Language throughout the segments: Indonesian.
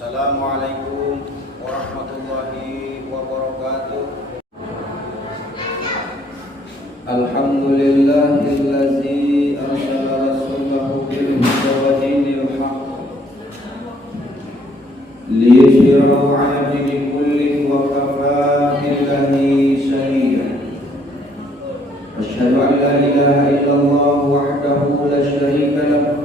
Assalamualaikum warahmatullahi wabarakatuh. Alhamdulillahillazi arsala rasulahu bil huda wa dinil haqq liyudhhirahu 'ala dini kullin wa kafaa billahi shahida. Asyhadu an la ilaha illallah wahdahu la syarika lahu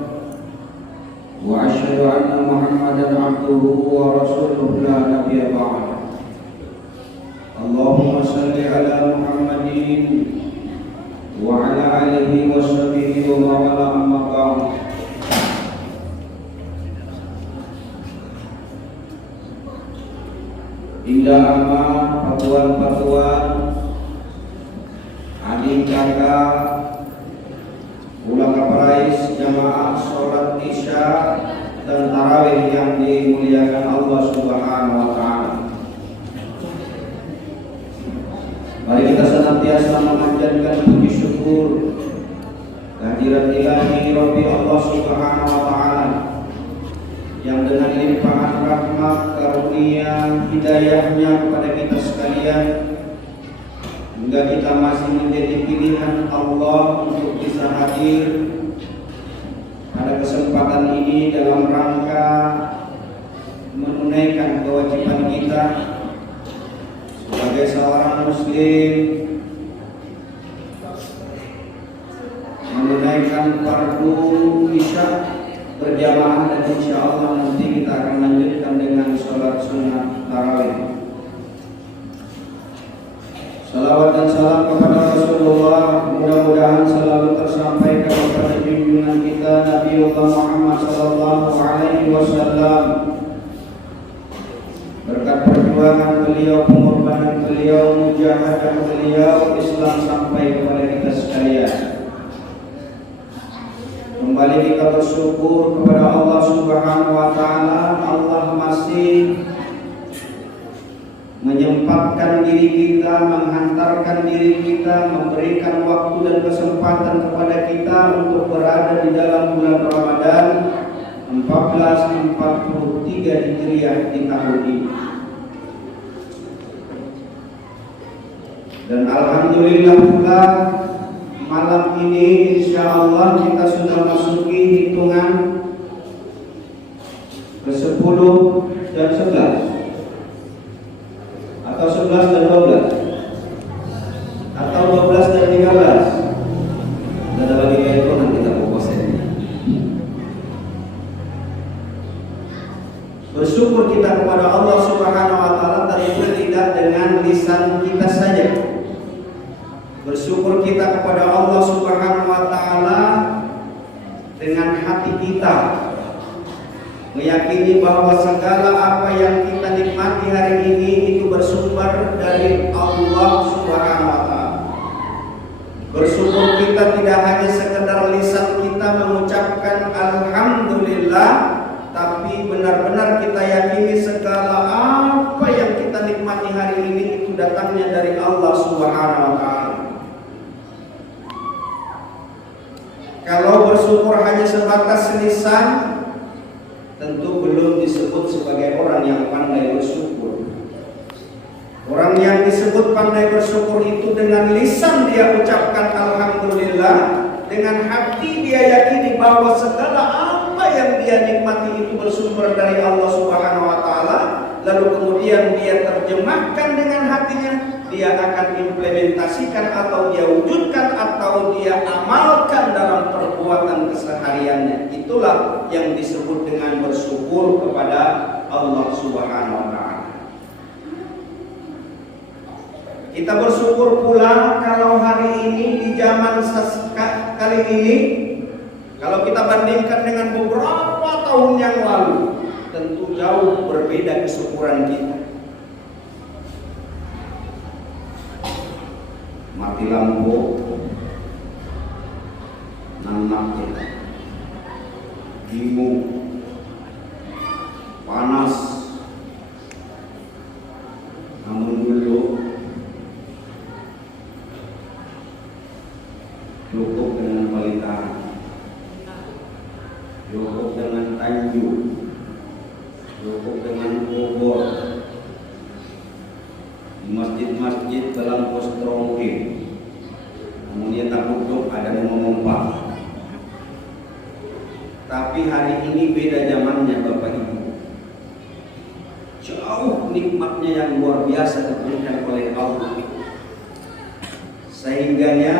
wa asyhadu anna Muhammadan abduhu wa rasuluhu la nabiyya ba'da. Allahumma shalli ala Muhammadin wa ala alihi wa sahbihi wa mawala amma ba'd. Indah amat patuan-patuan, adik kakak, ulama parais, jamaah sholat isya dan tarawih yang dimuliakan Allah Subhanahu wa ta'ala. Mari kita senantiasa memanjatkan puji syukur kehadirat ilahi Rabbi Allah Subhanahu wa ta'ala yang dengan limpahan rahmat, karunia, hidayahnya kepada kita sekalian hingga kita masih menjadi pilihan Allah untuk bisa hadir pada kesempatan ini dalam rangka menunaikan kewajiban kita sebagai seorang muslim, menunaikan fardu isya berjamaah, dan insya Allah nanti kita akan lanjutkan dengan sholat sunnah tarawih. Salawat dan salam kepada Rasulullah mudah-mudahan selalu tersampaikan kepada junjungan kita Nabiullah Muhammad sallallahu alaihi wasallam. Berkat perjuangan beliau, pengorbanan beliau, mujahadah beliau, Islam sampai kepada kita sekalian. Kembali kita bersyukur kepada Allah Subhanahu wa ta'ala. Allah masih menyempatkan diri kita, menghantarkan diri kita, memberikan waktu dan kesempatan kepada kita untuk berada di dalam bulan Ramadan 1443 Hijriah di tahun ini. Dan alhamdulillah pula malam ini insya Allah kita sudah masuki hitungan ke-10 dan 11 atau 11 dan 12 atau 12 dan 13. Ada lagi kayak itu nanti kita fokusnya. Bersyukur kita kepada Allah Subhanahu wa ta'ala tentu tidak dengan lisan kita saja. Bersyukur kita kepada Allah Subhanahu wa ta'ala dengan hati kita, meyakini bahwa segala apa yang kita nikmati hari ini itu bersumber dari Allah Subhanahu wa ta'ala. Bersyukur kita tidak hanya sekedar lisan kita mengucapkan alhamdulillah, tapi benar-benar kita yakini segala apa yang kita nikmati hari ini itu datangnya dari Allah Subhanahu wa ta'ala. Kalau bersyukur hanya sebatas lisan, tentu belum disebut sebagai orang yang pandai bersyukur. Orang yang disebut pandai bersyukur itu dengan lisan dia ucapkan alhamdulillah, dengan hati dia yakini bahwa segala apa yang dia nikmati itu bersumber dari Allah Subhanahu wa ta'ala, lalu kemudian dia terjemahkan dengan hatinya, dia akan implementasikan atau dia wujudkan atau dia amalkan dalam perbuatan kesehariannya. Itulah yang disebut dengan bersyukur kepada Allah Subhanahu wa ta'ala. Kita bersyukur pula kalau hari ini di zaman kali ini, kalau kita bandingkan dengan beberapa tahun yang lalu, tentu jauh berbeda kesyukuran kita. Mati lampu, nanak kita, bingung, panas. Namun dulu cukup dengan balita, cukup dengan tanjung, cukup dengan kubur. Di masjid-masjid dalam postrongke, kemudian takut dok ada yang memompak. Tapi hari ini beda zamannya Bapak Ibu. Jauh nikmatnya yang luar biasa diberikan oleh Allah. Sehingganya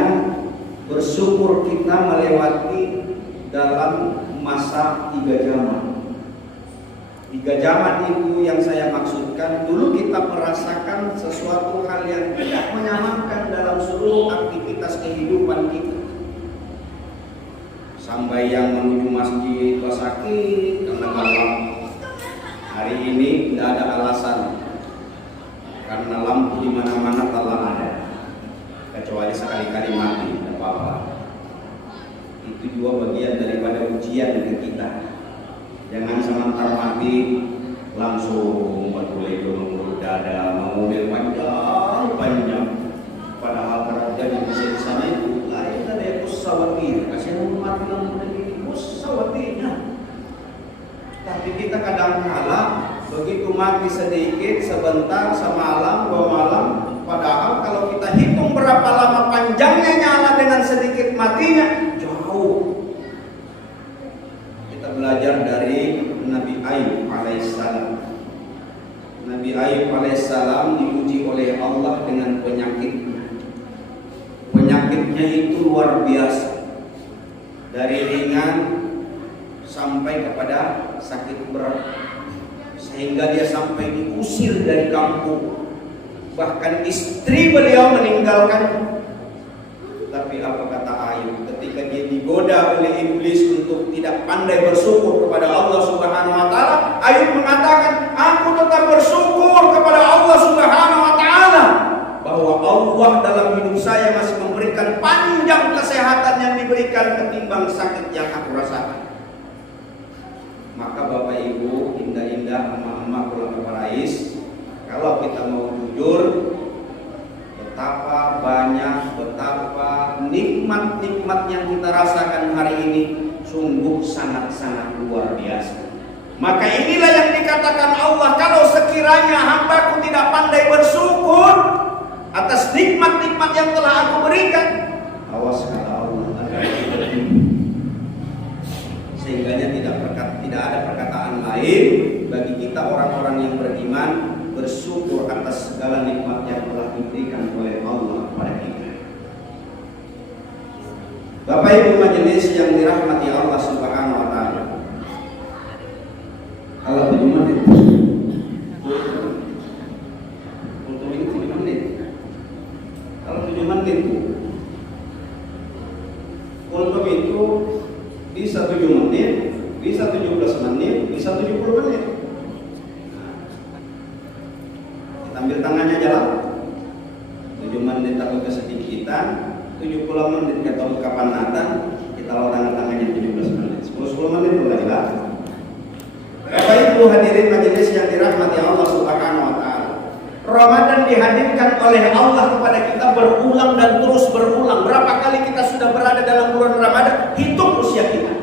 bersyukur kita melewati dalam masa 3 zaman. 3 zaman itu yang saya maksudkan, dulu kita merasakan sesuatu hal yang tidak menyenangkan dalam seluruh aktivitas kehidupan kita. Sampai yang menuju masjid sakit karena malam. Hari ini tidak ada alasan karena lampu di mana-mana telah ada, kecuali sekali-kali mati, tidak apa-apa. Itu juga bagian daripada ujian ke kita. Jangan sementara mati langsung berkulit mengurut dada, mobil panjang. Padahal kerajaan di sana itu lain dari usawatir. Kasih mati lampu dari usawatirnya. Tapi kita kadang-kala begitu mati sedikit, sebentar, semalam, 2 malam. Padahal kalau kita hitung berapa lama panjangnya nyala dengan sedikit matinya, jauh. Kita belajar dari Nabi Ayub alaihissalam. Nabi Ayub alaihissalam diuji oleh Allah dengan penyakit. Penyakitnya itu luar biasa. Dari ringan sampai kepada sakit berat, sehingga dia sampai diusir dari kampung, bahkan istri beliau meninggalkan. Tapi apa kata Ayub ketika dia digoda oleh iblis untuk tidak pandai bersyukur kepada Allah Subhanahu wa taala? Ayub mengatakan, aku tetap bersyukur kepada Allah Subhanahu wa taala bahwa Allah dalam hidup saya masih memberikan panjang kesehatan yang diberikan ketimbang sakit yang aku rasakan. Maka Bapak Ibu, indah-indah emak-emak pulang Parais, kalau kita mau jujur, betapa banyak, betapa nikmat-nikmat yang kita rasakan hari ini sungguh sangat-sangat luar biasa. Maka inilah yang dikatakan Allah, kalau sekiranya hambaku tidak pandai bersyukur atas nikmat-nikmat yang telah aku berikan, awas kata Allah, agar sehingganya tidak ada perkataan lain bagi kita orang-orang yang beriman bersyukur atas segala nikmat yang telah diberikan oleh Allah kepada kita. Bapak Ibu majelis yang dirahmati Allah Subhanahu wa taala. Kalau 7 menit. Untuk ini 7 menit. Kalau 7 menit untuk itu bisa 7 menit, bisa 17 menit, bisa 70 menit. Kita ambil tangannya jalan. 7 menit takut kesedikitan, 70 menit kita tahu kapan datang, kita lawan tangan-tangannya 17 menit. 10 menit mulai lah. Bapak Ibu hadirin majelis yang dirahmati Allah Subhanahu wa taala. Ramadan dihadirkan oleh Allah kepada kita berulang dan terus berulang. Berapa kali kita sudah berada dalam bulan Ramadan? Hitung usia kita.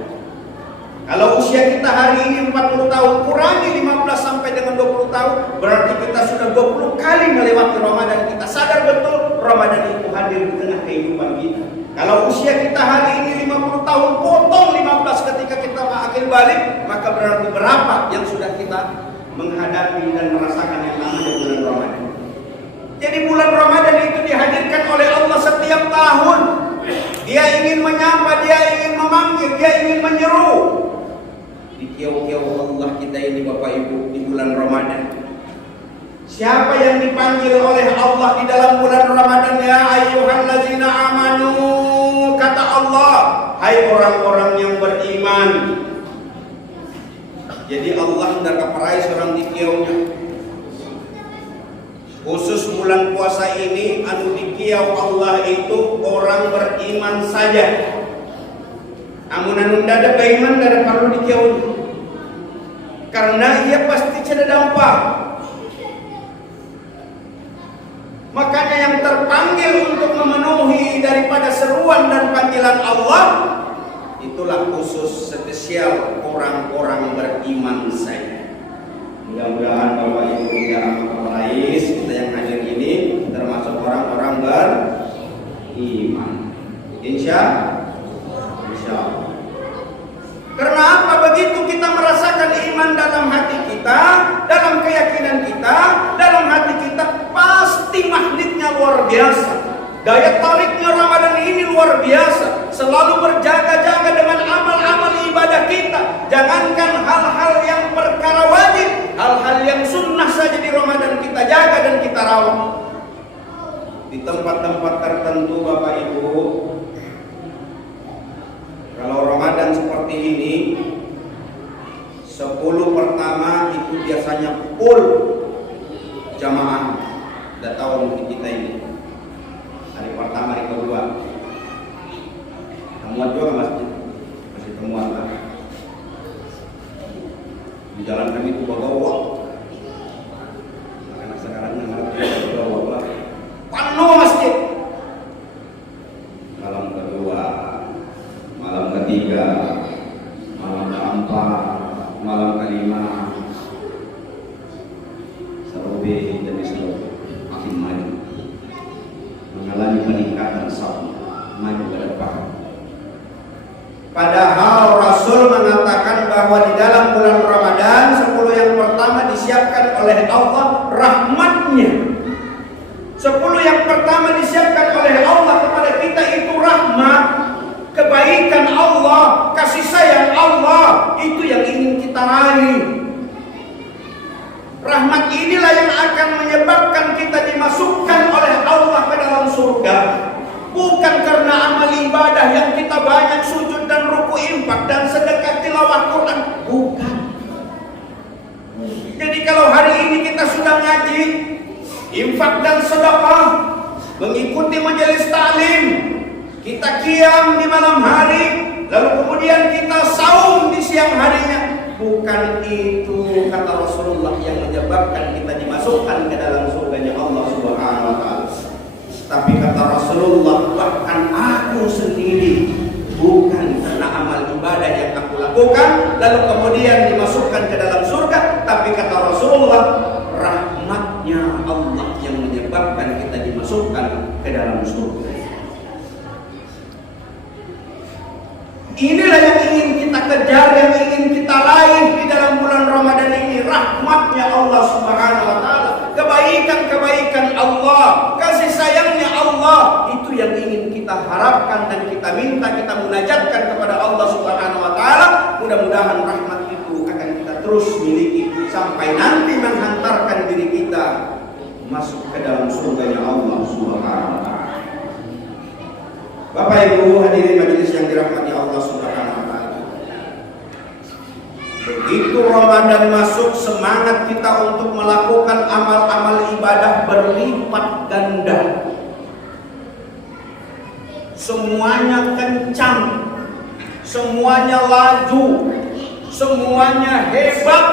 Kalau usia kita hari ini 40 tahun, kurangi 15 sampai dengan 20 tahun, berarti kita sudah 20 kali melewati Ramadan. Kita sadar betul Ramadan itu hadir di tengah kehidupan kita. Kalau usia kita hari ini 50 tahun, potong 15 ketika kita akhir balik, maka berarti berapa yang sudah kita menghadapi dan merasakan yang namanya bulan Ramadan. Jadi bulan Ramadan itu dihadirkan oleh Allah setiap tahun. Dia ingin menyapa, dia ingin memanggil, dia ingin menyeru. Di kiau-kiau Allah kita ini Bapak Ibu di bulan Ramadan. Siapa yang dipanggil oleh Allah di dalam bulan Ramadan? Ya ayyuhallazina amanu, kata Allah, hai orang-orang yang beriman. Jadi Allah hendak keperai seorang dikiaunya. Khusus bulan puasa ini anu dikiau Allah itu orang beriman saja. Amun anu dada beriman dada perlu dikiau. Karena ia pasti ceda dampak. Makanya yang terpanggil untuk memenuhi daripada seruan dan panggilan Allah, itulah khusus spesial orang-orang beriman saja. Mudah-mudahan Bapak Ibu tidak mengkabarais kita yang hadir ini termasuk orang-orang beriman. Insya Allah. Karena apa? Begitu kita merasakan iman dalam hati kita, dalam keyakinan kita, dalam hati kita, pasti magnetnya luar biasa. Daya tariknya Ramadan ini luar biasa. Selalu berjaga-jaga dengan amal-amal ibadah kita. Jangankan hal-hal yang perkara wajib, hal-hal yang sunnah saja di Ramadan kita jaga dan kita rawat. Di tempat-tempat tertentu Bapak Ibu, kalau Ramadan seperti ini, 10 pertama itu biasanya full jamaah. Sudah tahu mungkin kita ini. Hari pertama, hari kedua temuan juga masjid, masih temuan lah. Di jalan kami itu bawa karena sekarang bawa penuh masjid. Malam kedua, malam ketiga, malam keempat, malam kelima, serobe jadi serobe makin maju, mengalami peningkatan saum, maju ke depan. Padahal Rasul mengatakan bahwa di dalam bulan Ramadan 10 yang pertama disiapkan oleh Allah rahmatnya. 10 yang pertama disiapkan oleh Allah kepada kita itu rahmat, kebaikan Allah, kasih sayang Allah, itu yang ingin kita raih. Rahmat inilah yang akan menyebabkan kita dimasukkan oleh Allah ke dalam surga. Bukan karena amal ibadah yang kita banyak sujud dan ruku infak dan sedekah tilawah Quran. Bukan. Jadi kalau hari ini kita sudah ngaji, infak dan sedekah, mengikuti majelis taklim, kita qiyam di malam hari, lalu kemudian kita saum di siang harinya, bukan itu kata Rasulullah yang menyebabkan kita dimasukkan ke dalam surganya Allah Subhanahu wa taala. Tapi kata Rasulullah, bahkan aku sendiri bukan karena amal ibadah yang aku lakukan lalu kemudian dimasukkan ke dalam surga, tapi kata Rasulullah, rahmatnya Allah yang menyebabkan kita dimasukkan ke dalam surga. Inilah yang ingin kita kejar, yang ingin kita raih di dalam bulan Ramadan ini, rahmatnya Allah Subhanahu wa taala, kebaikan-kebaikan Allah, kasih sayangnya Allah, itu yang ingin kita harapkan dan kita minta, kita munajatkan kepada Allah Subhanahu wa taala. Mudah-mudahan rahmat itu akan kita terus miliki sampai nanti menghantarkan diri kita masuk ke dalam surganya Allah Subhanahu wa taala. Bapak Ibu hadirin majelis yang dirahmati Allah Subhanahu wa taala. Begitu Ramadan masuk, semangat kita untuk melakukan amal-amal ibadah berlipat ganda. Semuanya kencang, semuanya laju, semuanya hebat.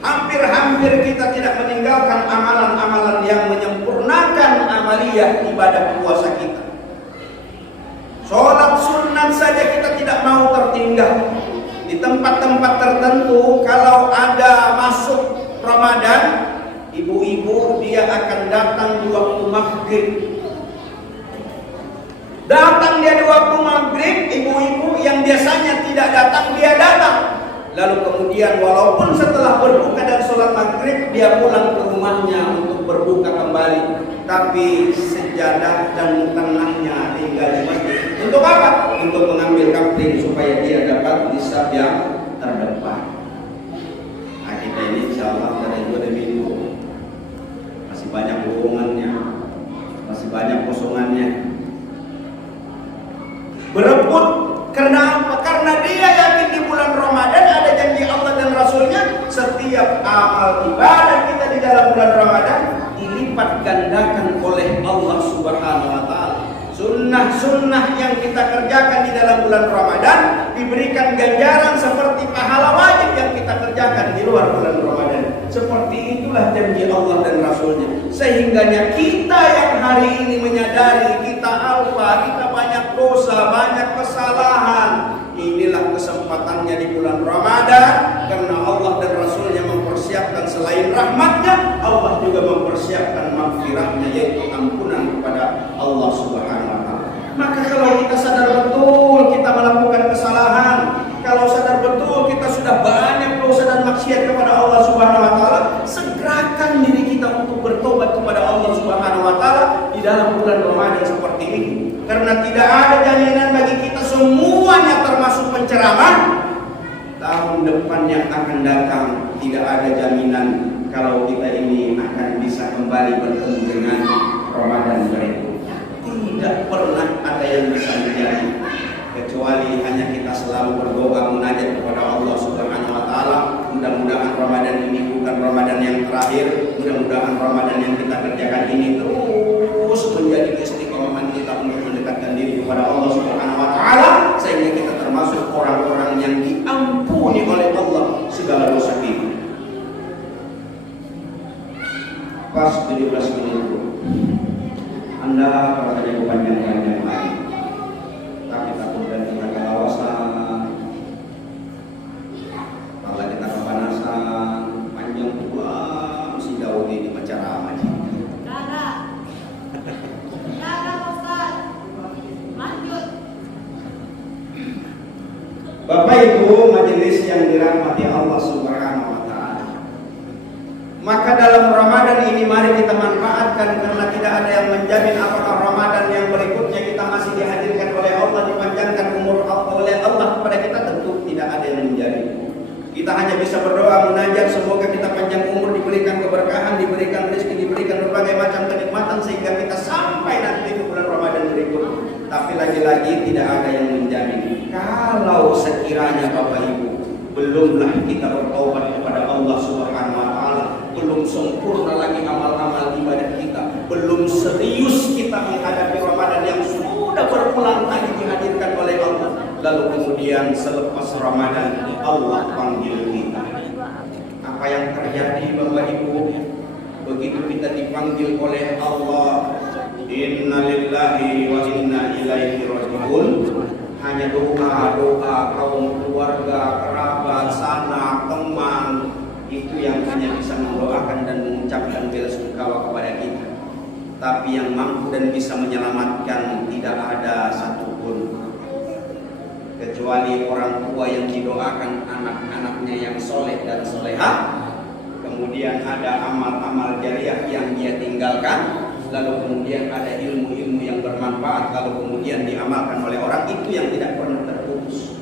Hampir-hampir kita tidak meninggalkan amalan-amalan yang menyempurnakan amaliyah ibadah puasa kita. Sholat sunat saja kita tidak mau tertinggal. Di tempat-tempat tertentu kalau ada masuk Ramadan, ibu-ibu dia akan datang di waktu maghrib. Datang dia di waktu maghrib, ibu-ibu yang biasanya tidak datang dia datang. Lalu kemudian walaupun setelah berbuka dan sholat maghrib dia pulang ke rumahnya untuk berbuka kembali, tapi sejadah dan mukannahnya tinggal di masjid. Untuk apa? Untuk mengambil kapling supaya dia dapat di saf yang terdepan. Nah kita ini insya Allah dari 2 minggu masih banyak lowongannya, masih banyak kosongannya. Berebut karena apa? Karena dia yakin di bulan Ramadan ada janji Allah dan Rasulnya, setiap amal ibadah kita di dalam bulan Ramadan dilipat gandakan oleh Allah Subhanahu wa taala. Sunnah-sunnah yang kita kerjakan di dalam bulan Ramadan diberikan ganjaran seperti pahala wajib yang kita kerjakan di luar bulan Ramadan. Seperti itulah janji Allah dan Rasulnya. Sehingganya kita yang hari ini menyadari kita alfa, kita banyak dosa, banyak kesalahan. Inilah kesempatannya di bulan Ramadan, karena Allah dan Rasulnya mempersiapkan rahmatnya, Allah juga mempersiapkan maghfirahnya, yaitu ampunan kepada Allah Subhanahu wa Ta'ala. Maka kalau kita sadar betul kita melakukan kesalahan, kalau sadar betul kita sudah banyak dosa dan maksiat kepada Allah Subhanahu wa Ta'ala, segerakan diri kita untuk bertobat kepada Allah Subhanahu wa Ta'ala di dalam bulan Ramadan seperti ini. Karena tidak ada jaminan bagi kita semuanya, termasuk penceramah, tahun depan yang akan datang. Tidak ada jaminan kalau kita ini akan bisa kembali bertemu dengan Ramadan berikutnya. Tidak pernah ada yang bisa menjadi, kecuali hanya kita selalu berdoa munajat kepada Allah Subhanahu wa Ta'ala. Mudah-mudahan Ramadan ini bukan Ramadan yang terakhir. Mudah-mudahan Ramadan yang kita kerjakan ini terus menjadi istiqomahan kita untuk mendekatkan diri kepada Allah Subhanahu wa Ta'ala, sehingga kita termasuk orang-orang yang diampuni oleh Allah segala dosa kita. Pas 17 menit Anda rasanya bukan yang lain, tapi takut dan kita kelawasan, kalau kita kepanasan, panjang pula si Daud ini macam aja. Lanjut. Bapak Ibu majelis yang dirahmati Allah Subhanahu wa Ta'ala, maka dalam Ramadan ini mari kita manfaatkan, karena tidak ada yang menjamin apakah Ramadan yang berikutnya kita masih dihadirkan oleh Allah, dipanjangkan umur oleh Allah kepada kita. Tentu tidak ada yang menjamin. Kita hanya bisa berdoa munajat, semoga kita panjang umur, diberikan keberkahan, diberikan rezeki, diberikan berbagai macam kenikmatan sehingga kita sampai nanti ke bulan Ramadan berikut. Tapi lagi-lagi tidak ada yang menjamin. Kalau sekiranya Bapak Ibu belumlah kita bertobat kepada Allah Subhanahu wa Ta'ala, belum sempurna lagi amal-amal ibadah kita, belum serius kita menghadapi Ramadan yang sudah berulang kali dihadirkan oleh Allah, lalu kemudian selepas Ramadan Allah panggil kita, apa yang terjadi Bapak Ibu? Begitu kita dipanggil oleh Allah, inna lillahi wa inna ilaihi raji'un, hanya doa-doa kaum keluarga, kerabat, sanak, teman, itu yang hanya bisa mendoakan dan mengucapkan bela sungkawa kepada kita. Tapi yang mampu dan bisa menyelamatkan tidak ada satupun, kecuali orang tua yang didoakan anak-anaknya yang soleh dan solehah. Kemudian ada amal-amal jariah yang dia tinggalkan. Lalu kemudian ada ilmu-ilmu yang bermanfaat, kalau kemudian diamalkan oleh orang, itu yang tidak pernah terputus.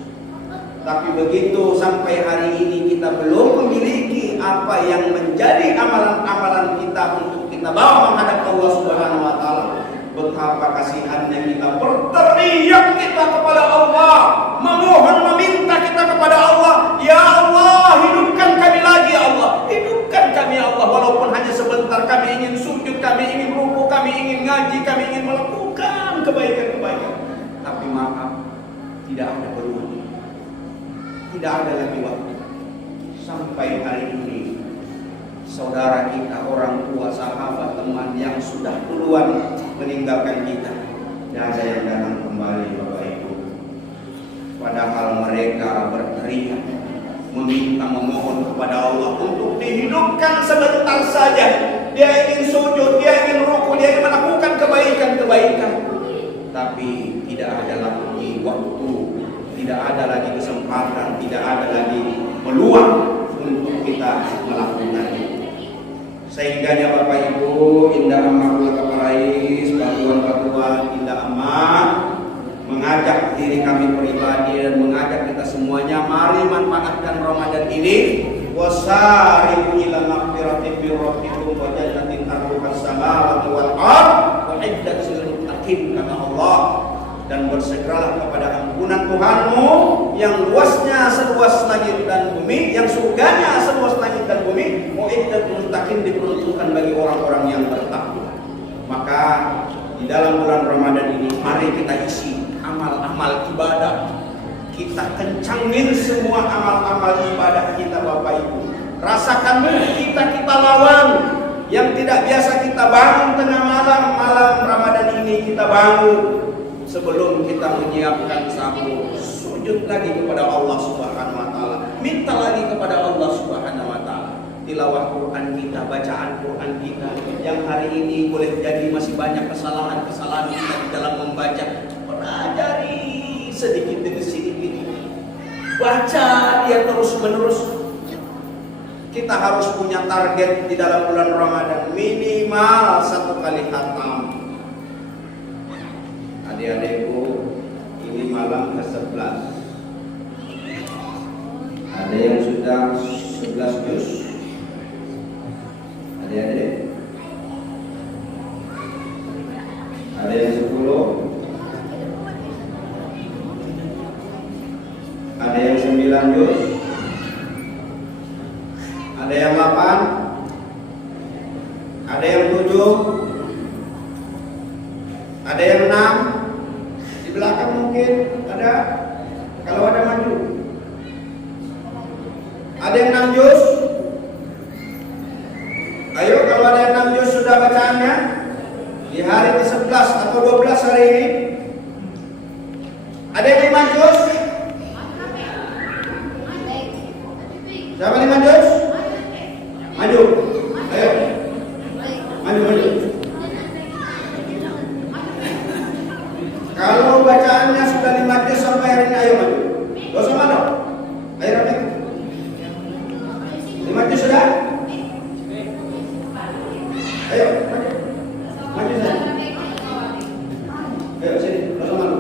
Tapi begitu sampai hari ini kita belum memiliki apa yang menjadi amalan-amalan kita untuk kita bawa menghadap Allah Subhanahu wa Ta'ala, betapa kasihannya kita berteriak kita kepada Allah, memohon meminta kita kepada Allah, ya Allah hidupkan kami lagi, ya Allah hidupkan kami, ya Allah, walaupun hanya sebentar. Kami ingin sujud, kami ingin rukuk, kami ingin ngaji, kami ingin melakukan kebaikan-kebaikan. Tapi maaf, tidak ada peluang, tidak ada lagi waktu. Sampai hari ini saudara kita, orang tua, sahabat, teman yang sudah duluan meninggalkan kita, tidak ada yang datang kembali Bapak Ibu. Padahal mereka berteriak, meminta, memohon kepada Allah untuk dihidupkan sebentar saja. Dia ingin sujud, dia ingin ruku, dia ingin melakukan kebaikan-kebaikan. Tapi tidak ada lagi waktu, tidak ada lagi kesempatan, tidak ada lagi peluang untuk kita melakukannya. Sehingga Bapak Ibu, indah amat kaparais, bantuan-bantuan indah amat mengajak diri kami pribadi dan mengajak kita semuanya, mari manfaatkan Ramadan ini. Wasari'u ila maghfiratin min rabbikum wa jannatin arduha as-samawati wal ardh u'iddat lil muttaqin, kata Allah, dan bersegeralah kepada ampunan Tuhanmu yang luasnya seluas langit dan bumi, yang surganya seluas langit dan bumi, u'iddat lil muttaqin, diperuntukkan bagi orang-orang yang bertakwa. Maka di dalam bulan Ramadan ini mari kita isi amal-amal ibadah. Kita kencangin semua amal-amal ibadah kita Bapak Ibu. Rasakan kita lawan yang tidak biasa kita bangun tengah malam Ramadan ini, kita bangun sebelum kita menyiapkan sahur, sujud lagi kepada Allah Subhanahu wa Ta'ala, minta lagi kepada Allah Subhanahu wa Ta'ala. tilawah Quran kita, bacaan Quran kita, yang hari ini boleh jadi masih banyak kesalahan-kesalahan kita di dalam membaca. Pelajari sedikit demi sedikit, baca dia terus menerus. Kita harus punya target di dalam bulan Ramadan minimal 1 kali khatam. Adik-adikku, ini malam ke-11. Ada yang sudah 11 juz? Adik-adik? Ada yang 10? Ada yang 9 juz? Ada yang 8? Ada yang 7? Ada yang 6? Di belakang mungkin ada. Kalau ada maju. Ada yang 6 juz? Ayo, kalau ada yang 6 juz sudah bacaannya di hari ke-11 atau 12 hari ini. Ada yang 5 juz? Siapa 5 juz? Maju. Ayo. Maju. Kalau bacaannya sudah 5 juz sampai hari ini, ayo maju. Gak usah malu. Ayo rapi. 5 juz sudah? Ayo, maju saja. Ayo sini, gak usah malu.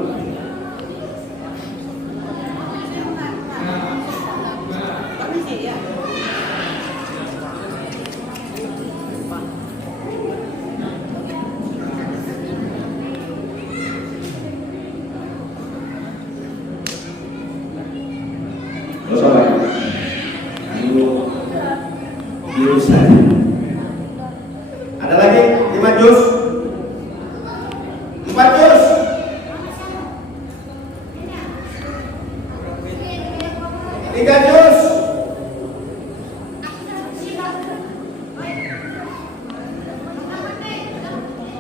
Ada lagi 5 juz, 4 juz, 3 juz.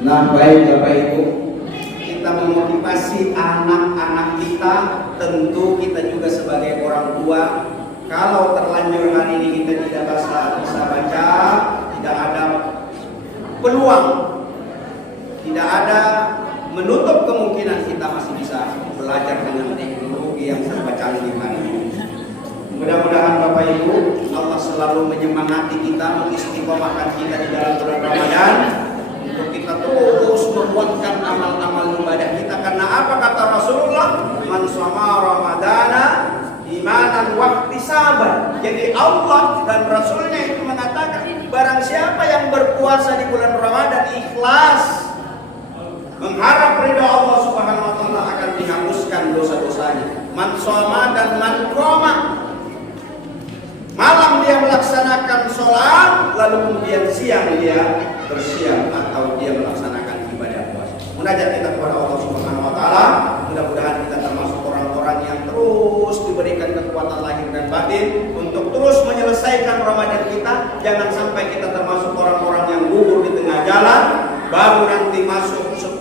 Nah, baik Bapak Ibu, kita memotivasi anak-anak kita. Tentu kita juga sebagai orang tua, kalau terlanjur hari ini kita tidak bisa baca, tidak ada peluang, tidak ada menutup kemungkinan kita masih bisa belajar dengan teknologi yang serba canggih hari ini. Mudah-mudahan Bapak Ibu, Allah selalu menyemangati kita, mengistiqomahkan kita di dalam bulan Ramadan untuk kita terus menguatkan amal-amal ibadah kita. Karena apa kata Rasulullah? Man shoma Ramadana imanan wahtisaban. Jadi Allah dan Rasulnya itu mengatakan, barang siapa yang berpuasa di bulan Ramadan ikhlas, mengharap ridha Allah Subhanahu wa taala, akan dihapuskan dosa-dosanya. Man shoma dan man qoma. Malam dia melaksanakan sholat, lalu kemudian siang dia bersiap atau dia melaksanakan ibadah puasa. Munajat kita kepada Allah Subhanahu wa taala, mudah-mudahan kita termasuk orang-orang yang terus diberikan kekuatan lahir dan batin untuk terus menyelesaikan Ramadan kita. Jangan sampai kita termasuk orang-orang yang gugur di tengah jalan, baru nanti masuk 10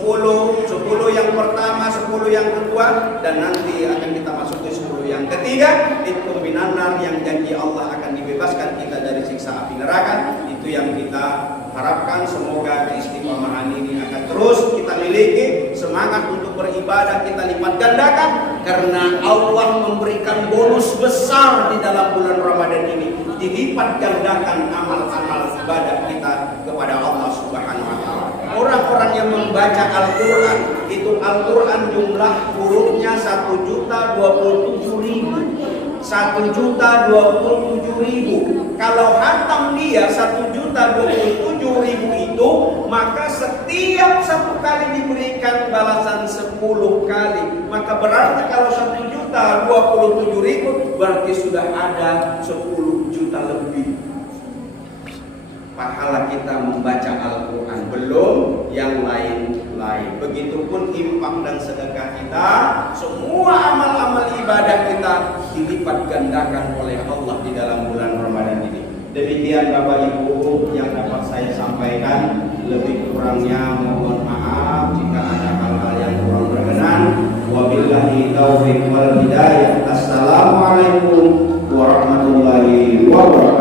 yang pertama, 10 yang kedua, dan nanti akan kita masuk ke 10 yang ketiga. Itu minanar, yang janji Allah akan dibebaskan kita dari siksa api neraka. Itu yang kita harapkan. Semoga keistiqomahan ini akan terus kita miliki. Semangat untuk beribadah kita lipat gandakan, karena Allah memberikan bonus besar di dalam bulan Ramadan ini. Dilipat gandakan amal-amal ibadah kita kepada Allah Subhanahu wa taala. Orang-orang yang membaca Al-Quran, itu Al-Quran jumlah hurufnya 1.027.000. 1.027.000. Kalau hatam dia 1.027.000 itu, maka setiap 1 kali diberikan balasan 10 kali. Maka berarti kalau 1.027.000 berarti sudah ada 10 juta lebih pahala kita membaca Al-Quran, belum yang lain-lain. Begitupun infak dan sedekah kita, semua amal-amal ibadah kita dilipat gandakan oleh Allah di dalam bulan Ramadan ini. Demikian Bapak Ibu yang dapat saya sampaikan. Lebih kurangnya mohon maaf jika ada hal-hal yang kurang berkenan. Wabillahi taufiq wal hidayah. Assalamualaikum warahmatullahi wabarakatuh.